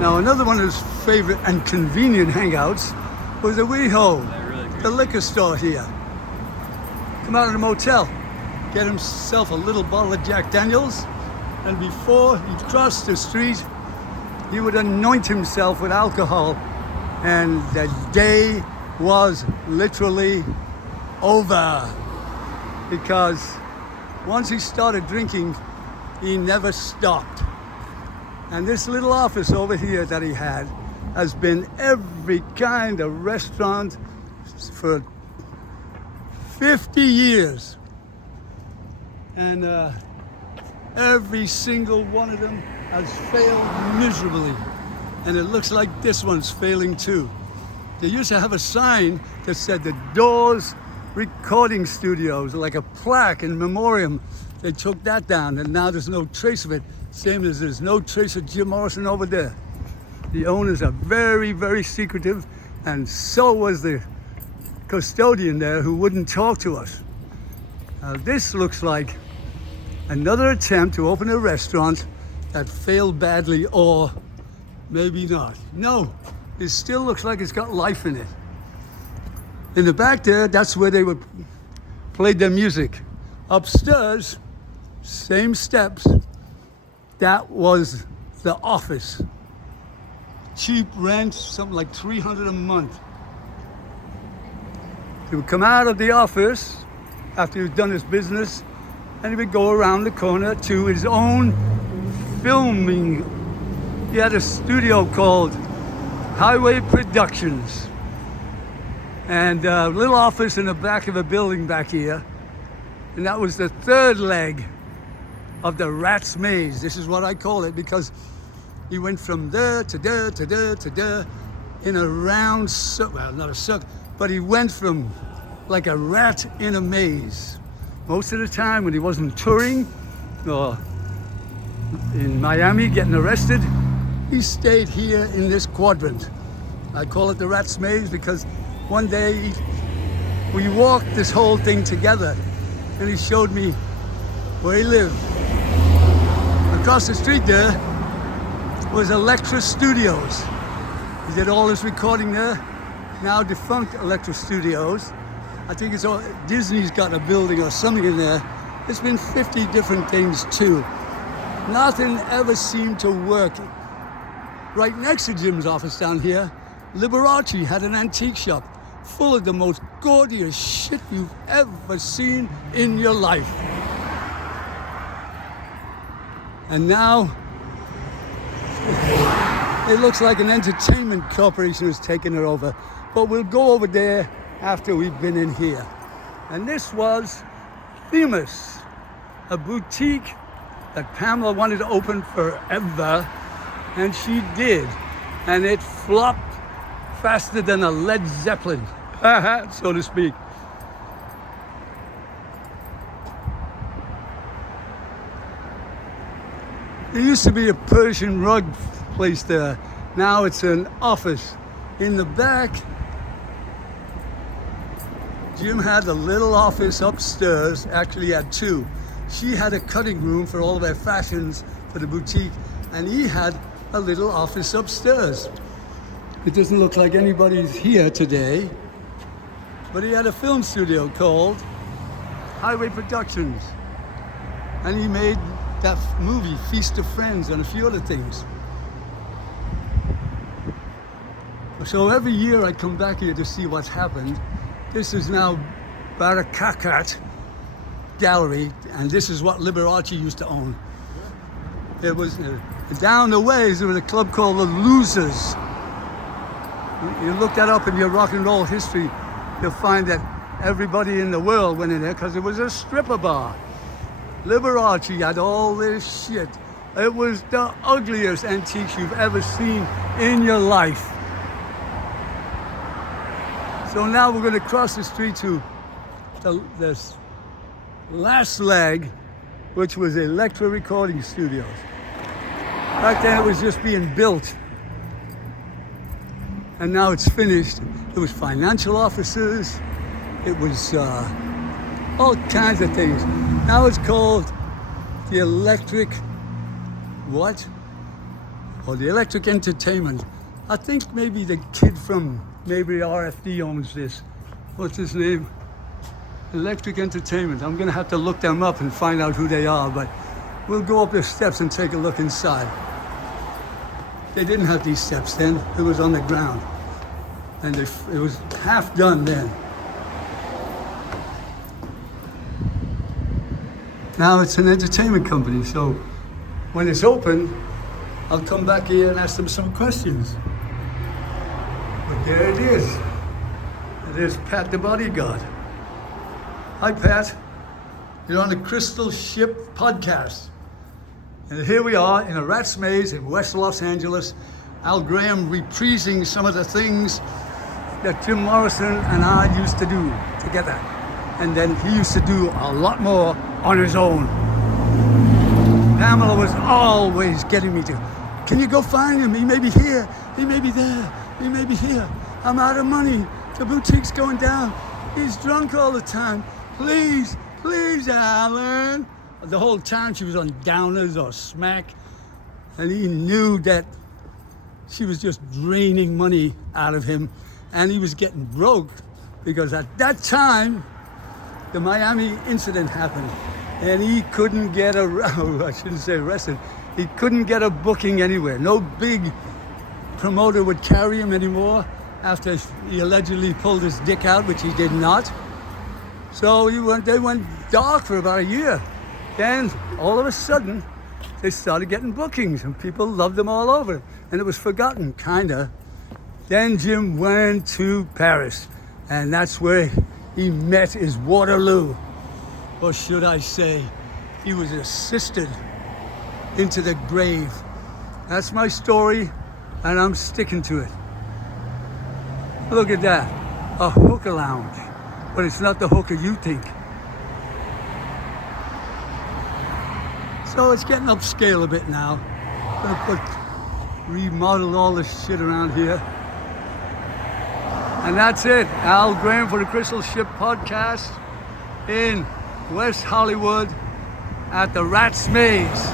Now, another one of his favorite and convenient hangouts was the WeHo, the liquor store here. Come out of the motel, get himself a little bottle of Jack Daniels, and before he crossed the street, he would anoint himself with alcohol, and the day was literally over. Because once he started drinking, he never stopped. And this little office over here that he had has been every kind of restaurant for 50 years. And every single one of them has failed miserably. And it looks like this one's failing too. They used to have a sign that said the Doors Recording Studios, like a plaque in memoriam. They took that down, and now there's no trace of it. Same as there's no trace of Jim Morrison over there. The owners are very, very secretive, and so was the custodian there who wouldn't talk to us. Now this looks like another attempt to open a restaurant that failed badly, or maybe not. No, it still looks like it's got life in it. In the back there, that's where they would play their music. Upstairs, same steps, that was the office. Cheap rent, something like $300 a month. He would come out of the office after he'd done his business, and he would go around the corner to his own filming. He had a studio called Highway Productions, and a little office in the back of a building back here. And that was the third leg of the rat's maze. This is what I call it, because he went from there to there to there to there in a round circle. Well, not a circle, but he went from like a rat in a maze. Most of the time when he wasn't touring or in Miami getting arrested, he stayed here in this quadrant. I call it the rat's maze because one day we walked this whole thing together, and he showed me where he lived. Across the street there was Elektra Studios. He did all his recording there, now defunct Elektra Studios. I think it's all, Disney's got a building or something in there. It's been 50 different things too. Nothing ever seemed to work. Right next to Jim's office down here, Liberace had an antique shop full of the most gorgeous shit you've ever seen in your life. And now, it looks like an entertainment corporation has taken it over. But we'll go over there after we've been in here. And this was Themis, a boutique that Pamela wanted to open forever, and she did. And it flopped faster than a Led Zeppelin, so to speak. There used to be a Persian rug place there. Now it's an office. In the back, Jim had a little office upstairs, actually had two. She had a cutting room for all of her fashions for the boutique, and he had a little office upstairs. It doesn't look like anybody's here today, but he had a film studio called Highway Productions, and he made that movie Feast of Friends and a few other things. So every year I come back here to see what's happened. This is now Barakat Gallery, and this is what Liberace used to own. It was down the ways, there was a club called the Losers. You look that up in your rock and roll history, you'll find that everybody in the world went in there because it was a stripper bar. Liberace had all this shit. It was the ugliest antiques you've ever seen in your life. So now we're going to cross the street to this last leg, which was Elektra Recording Studios. Back then it was just being built, and now it's finished. It was financial offices, it was all kinds of things. Now it's called the Electric, what? or the Electric Entertainment. I think maybe the kid from maybe RFD owns this. What's his name? Electric Entertainment. I'm gonna have to look them up and find out who they are, but we'll go up the steps and take a look inside. They didn't have these steps then. It was on the ground. And it was half done then. Now it's an entertainment company, so when it's open, I'll come back here and ask them some questions. But there it is. There's Pat the bodyguard. Hi, Pat. You're on the Crystal Ship podcast. And here we are in a rat's maze in West Los Angeles. Al Graham reprising some of the things that Jim Morrison and I used to do together. And then he used to do a lot more on his own. Pamela was always getting me to, can you go find him? He may be here, he may be there, he may be here. I'm out of money, the boutique's going down. He's drunk all the time. Please, please, Alan. The whole time she was on downers or smack. And he knew that she was just draining money out of him. And he was getting broke because at that time, the Miami incident happened. And he couldn't get I shouldn't say arrested. He couldn't get a booking anywhere. No big promoter would carry him anymore after he allegedly pulled his dick out, which he did not. So they went dark for about a year. Then all of a sudden, they started getting bookings and people loved them all over. And it was forgotten, kinda. Then Jim went to Paris, and that's where he met his Waterloo. Or should I say, he was assisted into the grave. That's my story, and I'm sticking to it. Look at that, a hookah lounge. But it's not the hookah you think. So it's getting upscale a bit now. Gonna remodel all this shit around here. And that's it. Al Graham for the Crystal Ship podcast in West Hollywood at the Rat's Maze.